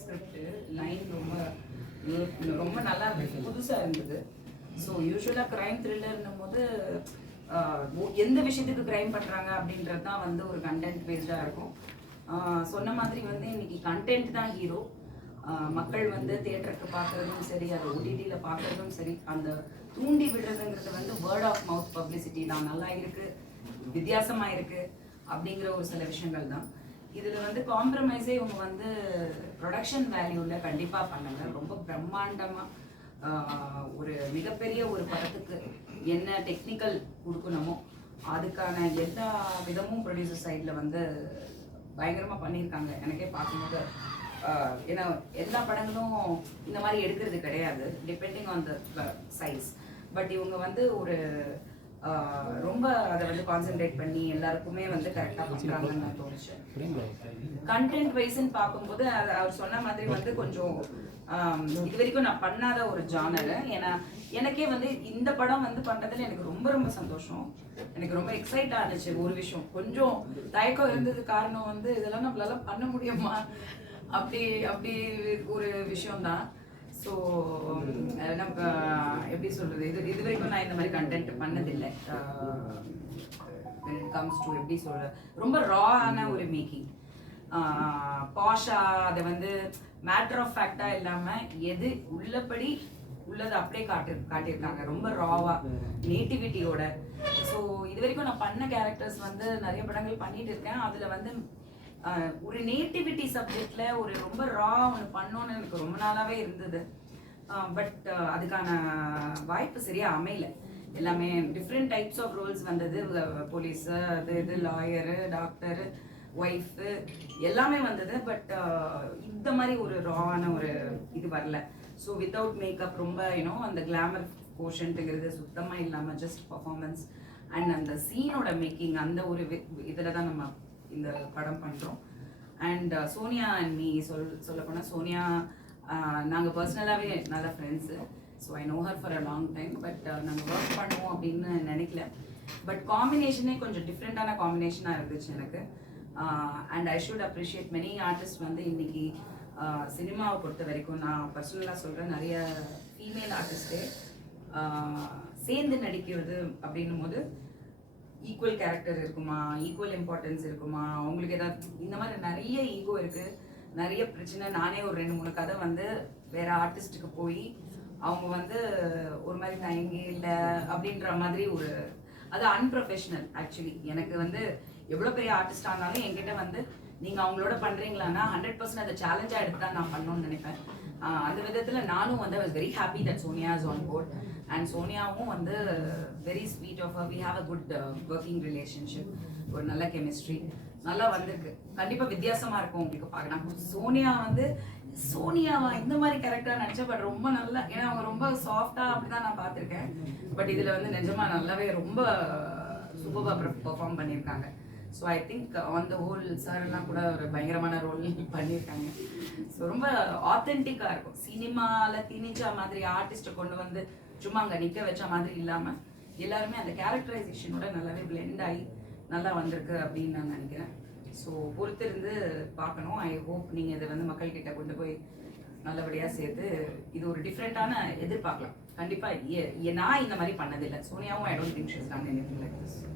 Script line ரொம்ப ரொம்ப நல்லா இருந்துச்சு புதுசாக இருந்தது. ஸோ யூஸ்வலாக க்ரைம் த்ரில்லர்னும் போது எந்த விஷயத்துக்கு க்ரைம் பண்ணுறாங்க அப்படின்றது தான் வந்து ஒரு கண்டென்ட் பேஸ்டாக இருக்கும். சொன்ன மாதிரி வந்து இன்னைக்கு கண்டென்ட் தான் ஹீரோ மக்கள் வந்து தேட்டருக்கு பார்க்குறதும் சரி அதை ஓடிடியில் பார்க்குறதும் சரி அந்த தூண்டி விடுறதுங்கிறது வந்து வேர்ட் ஆஃப் மவுத் பப்ளிசிட்டி தான். நல்லா இருக்குது வித்தியாசமாக இருக்குது அப்படிங்கிற ஒரு சில விஷயங்கள் தான். இதில் வந்து காம்ப்ரமைஸே இவங்க வந்து ப்ரொடக்ஷன் வேல்யூவில் கண்டிப்பாக பண்ணுங்கள் ரொம்ப பிரம்மாண்டமாக ஒரு மிகப்பெரிய ஒரு படத்துக்கு என்ன டெக்னிக்கல் கொடுக்கணுமோ அதுக்கான எல்லா விதமும் ப்ரொடியூசர் சைடில் வந்து பயங்கரமாக பண்ணியிருக்காங்க. எனக்கே பார்க்கும்போது ஏன்னா எல்லா படங்களும் இந்த மாதிரி எடுக்கிறது கிடையாது depending on the size but இவங்க வந்து ஒரு ரொம்ப அதை வந்து கான்சென்ட்ரேட் பண்ணி எல்லாருக்குமே வந்து கரெக்டாக பண்ணுறாங்கன்னு நான் தோணுச்சு. கண்டென்ட் வைஸ்ன்னு பார்க்கும்போது அவர் சொன்ன மாதிரி வந்து கொஞ்சம் இது வரைக்கும் நான் பண்ணாத ஒரு ஜானர் ஏன்னா எனக்கே வந்து இந்த படம் வந்து பண்றதுல எனக்கு ரொம்ப ரொம்ப சந்தோஷம். எனக்கு ரொம்ப எக்ஸைட் ஆனிச்சு ஒரு விஷயம். கொஞ்சம் தயக்கம் இருந்தது காரணம் வந்து இதெல்லாம் நம்மளால பண்ண முடியுமா? அப்படி அப்படி ஒரு விஷயம் தான் ஸோ um, நம்ம எப்படி சொல்கிறது இது இது வரைக்கும் நான் இந்த மாதிரி கண்டென்ட் பண்ணதில்லை. when it comes எப்படி சொல்ற ரொம்ப ராவான ஒரு மேக்கிங் பாஷா அதை வந்து மேட்ரு ஆஃப் ஃபேக்டாக இல்லாமல் எது உள்ளபடி உள்ளதை அப்படியே காட்டு காட்டியிருக்காங்க. ரொம்ப ராவா நேட்டிவிட்டியோட ஸோ இது வரைக்கும் நான் பண்ண கேரக்டர்ஸ் வந்து நிறைய படங்கள் பண்ணிட்டு இருக்கேன். அதில் வந்து ஒரு நேட்டிவிட்டி சப்ஜெக்ட்ல ஒரு ரொம்ப ரா ஒன்று பண்ணோன்னு எனக்கு ரொம்ப நாளாவே இருந்தது. பட் அதுக்கான வாய்ப்பு சரியா அமையல. எல்லாமே டிஃப்ரெண்ட் டைப்ஸ் ஆஃப் ரோல்ஸ் வந்தது. போலீஸு அது இது லாயரு டாக்டரு ஒய்ஃபு எல்லாமே வந்தது. பட் இந்த மாதிரி ஒரு ராவான ஒரு இது வரல. ஸோ வித்தவுட் மேக்கப் ரொம்ப யூனோ அந்த கிளாமர் போர்ஷன்ட்டுங்கிறது சுத்தமாக இல்லாமல் ஜஸ்ட் பர்ஃபார்மன்ஸ் அண்ட் அந்த சீனோட மேக்கிங் அந்த ஒரு இதில் தான் நம்ம இந்த படம் பண்ணுறோம் and uh, Sonia and me சொல் சொல்லப்போனால் சோனியா uh, நாங்கள் பர்சனலாகவே நல்ல friends so I know her for a long time but நாங்கள் ஒர்க் பண்ணுவோம் அப்படின்னு நினைக்கல. பட் காம்பினேஷனே கொஞ்சம் டிஃப்ரெண்ட்டான காம்பினேஷனாக இருந்துச்சு எனக்கு. And I should appreciate many artist வந்து இன்றைக்கி uh, சினிமாவை பொறுத்த வரைக்கும் நான் பர்சனலாக சொல்கிறேன் நிறைய ஃபீமேல் ஆர்டிஸ்ட்டே சேர்ந்து நடிக்கிறது அப்படின்னும் போது ஈக்குவல் கேரக்டர் இருக்குமா? ஈக்குவல் இம்பார்ட்டன்ஸ் இருக்குமா? அவங்களுக்கு ஏதாவது இந்த மாதிரி நிறைய ஈகோ இருக்கு. நிறைய பிரச்சனை. நானே ஒரு ரெண்டு மூணு கதை வந்து வேற ஆர்டிஸ்ட்டுக்கு போய் அவங்க வந்து ஒரு மாதிரி தயங்கி இல்லை அப்படின்ற மாதிரி ஒரு அது அன்ப்ரொஃபெஷ்னல் ஆக்சுவலி எனக்கு வந்து எவ்வளோ பெரிய ஆர்டிஸ்ட் ஆனாலும் என்கிட்ட வந்து நீங்கள் அவங்களோட பண்ணுறீங்களான்னா ஹண்ட்ரட் பர்சன்ட் அதை சேலஞ்சாக எடுத்து தான் நான் பண்ணணும்னு நினைப்பேன். அந்த விதத்தில் நானும் வந்து was very happy that Sonia is on board and சோனியாவும் வந்து very sweet of we have a good working relationship ஒரு நல்ல கெமிஸ்ட்ரி நல்லா வந்திருக்கு. கண்டிப்பாக வித்தியாசமாக இருக்கும் உங்களுக்கு பார்க்கலாம் சோனியா வந்து சோனியாவா இந்த மாதிரி கேரக்டரா நடிச்ச பட் ரொம்ப நல்லா ஏன்னா அவங்க ரொம்ப சாஃப்ட்டாக அப்படி தான் நான் பார்த்துருக்கேன். பட் இதில் வந்து நிஜமாக நல்லாவே ரொம்ப சூப்பராக பெர்ஃபார்ம் பண்ணியிருக்காங்க. So I think on the whole sir எல்லாம் கூட ஒரு பயங்கரமான ரோல் பண்ணியிருக்காங்க. ஸோ ரொம்ப ஆத்தென்டிக்காக இருக்கும். சினிமாவில் திணிச்சா மாதிரி ஆர்டிஸ்ட்டை கொண்டு வந்து சும்மா அங்கே நிற்க வச்ச மாதிரி இல்லாமல் எல்லாருமே அந்த கேரக்டரைசேஷனோட நல்லாவே பிளெண்ட் ஆகி நல்லா வந்திருக்கு அப்படின்னு நான் நினைக்கிறேன். ஸோ பொறுத்திருந்து பார்க்கணும். ஐ ஹோப் நீங்கள் இதை வந்து மக்கள்கிட்ட கொண்டு போய் நல்லபடியாக சேர்த்து இது ஒரு டிஃப்ரெண்ட்டான எதிர்பார்க்கலாம். கண்டிப்பாக நான் இந்த மாதிரி பண்ணதில்லை. சோனியாவும் I don't think she's done anything like this sir